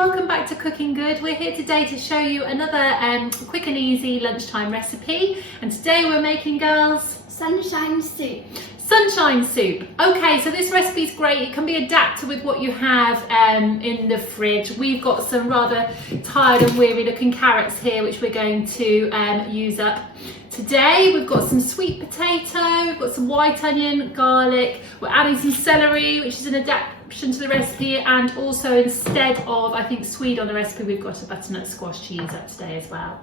welcome back to Cooking Good. We're here today to show you another quick and easy lunchtime recipe, and today we're making, girls, sunshine soup. Sunshine soup. Okay, so this recipe is great. It can be adapted with what you have in the fridge. We've got some rather tired and weary looking carrots here which we're going to use up today. We've got some sweet potato, we've got some white onion, garlic, we're adding some celery, which is an adaptation to the recipe, and also instead of, I think, swede on the recipe, we've got a butternut squash to use up today as well.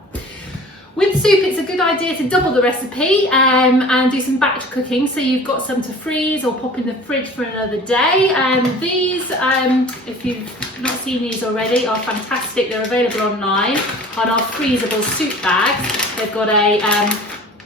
With soup, it's a good idea to double the recipe and do some batch cooking, so you've got some to freeze or pop in the fridge for another day. These, if you've not seen these already, are fantastic. They're available online on our freezable soup bags. They've got a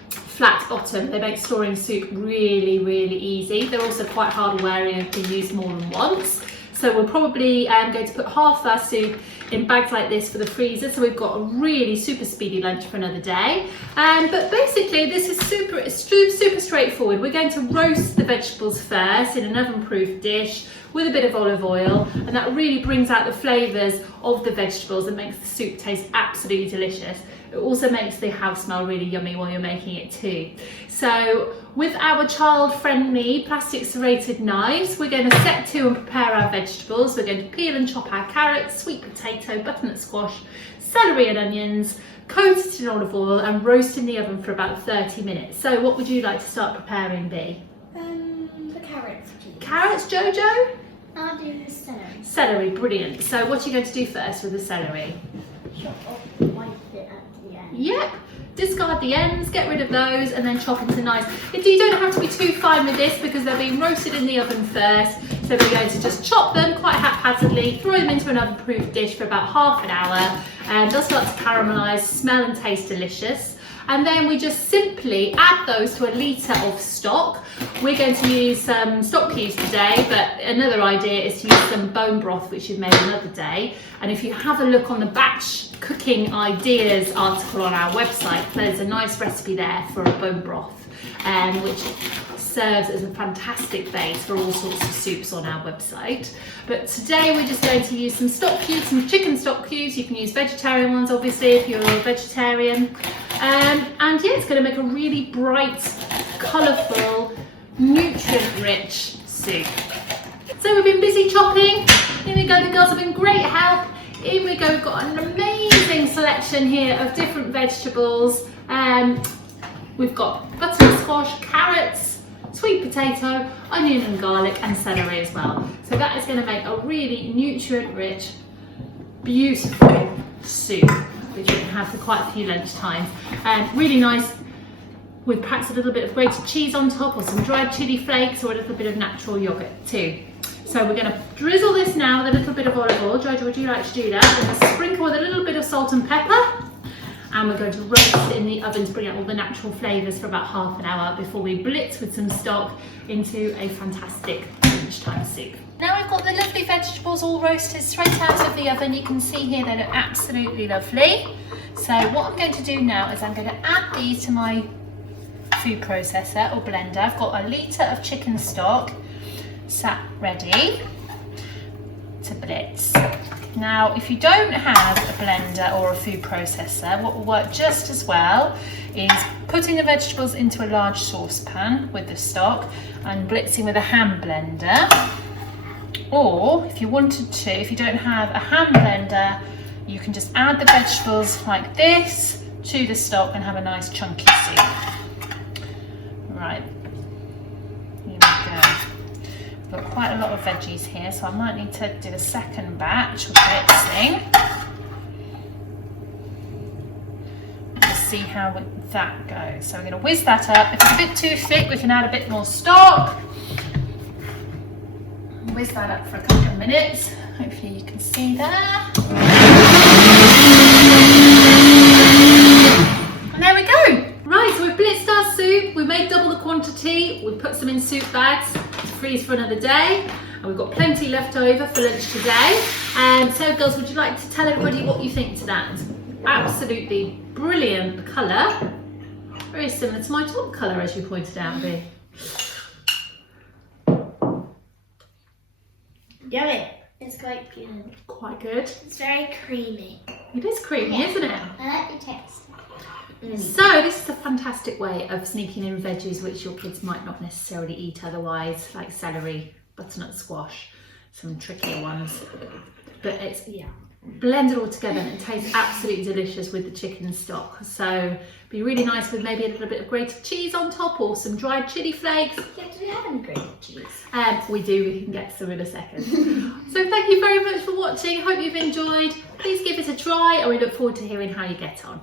flat bottom. They make storing soup really, really easy. They're also quite hard wearing and can be used more than once. So we're probably going to put half our soup in bags like this for the freezer, so we've got a really super speedy lunch for another day. But basically this is super straightforward. We're going to roast the vegetables first in an oven-proof dish with a bit of olive oil, and that really brings out the flavours of the vegetables and makes the soup taste absolutely delicious. It also makes the house smell really yummy while you're making it too. So with our child-friendly plastic serrated knives, we're going to set to and prepare our vegetables. We're going to peel and chop our carrots, sweet potato, butternut squash, celery and onions, coat it in olive oil and roast in the oven for about 30 minutes. So what would you like to start preparing, Bee? The carrots, please. Carrots, Jojo? I'll do the celery. Celery, brilliant. So what are you going to do first with the celery? Chop off the white bit at the end. Yep, discard the ends, get rid of those, and then chop into nice. You don't have to be too fine with this because they're being roasted in the oven first. So we're going to just chop them quite haphazardly, throw them into an oven-proof dish for about half an hour, and they'll start to caramelise, smell and taste delicious. And then we just simply add those to a litre of stock. We're going to use some stock cubes today, but another idea is to use some bone broth, which you've made another day. And if you have a look on the batch cooking ideas article on our website, there's a nice recipe there for a bone broth, which serves as a fantastic base for all sorts of soups on our website. But today we're just going to use some stock cubes, some chicken stock cubes. You can use vegetarian ones, obviously, if you're a vegetarian. And yeah, it's going to make a really bright, colourful, nutrient-rich soup. So we've been busy chopping. Here we go, the girls have been great help. Here we go, we've got an amazing selection here of different vegetables. We've got butternut squash, carrots, sweet potato, onion and garlic, and celery as well. So that is going to make a really nutrient-rich, beautiful soup, which you can have for quite a few lunch times. Really nice with perhaps a little bit of grated cheese on top, or some dried chili flakes, or a little bit of natural yogurt too. So we're going to drizzle this now with a little bit of olive oil. Jojo, would you like to do that? We're going to sprinkle with a little bit of salt and pepper, and we're going to roast it in the oven to bring out all the natural flavours for about half an hour before we blitz with some stock into a fantastic lunchtime soup. Now we've got the lovely vegetables all roasted straight out of the oven. You can see here they look absolutely lovely. So what I'm going to do now is I'm going to add these to my food processor or blender. I've got a litre of chicken stock sat ready to blitz. Now, if you don't have a blender or a food processor, what will work just as well is putting the vegetables into a large saucepan with the stock and blitzing with a hand blender. Or if you wanted to, if you don't have a hand blender, you can just add the vegetables like this to the stock and have a nice chunky soup. Right, here we go. We've got quite a lot of veggies here, so I might need to do a second batch with blitzing. Just see how that goes. So we're going to whiz that up. If it's a bit too thick, we can add a bit more stock. Whiz that up for a couple of minutes. Hopefully you can see there. And there we go. Right, so we've blitzed our soup. We've made double the quantity. We've put some in soup bags to freeze for another day. And we've got plenty left over for lunch today. So girls, would you like to tell everybody what you think to that? Absolutely brilliant colour. Very similar to my top colour, as you pointed out, Bee. Yummy. It's quite good. Quite good. It's very creamy. It is creamy, isn't it? I like the taste. So this is a fantastic way of sneaking in veggies which your kids might not necessarily eat otherwise, like celery, butternut squash, some trickier ones. But it's blend it all together and it tastes absolutely delicious with the chicken stock. So be really nice with maybe a little bit of grated cheese on top or some dried chili flakes. Yeah, do we have any grated cheese? We do, we can get some in a second. So thank you very much for watching. Hope you've enjoyed. Please give it a try and we look forward to hearing how you get on.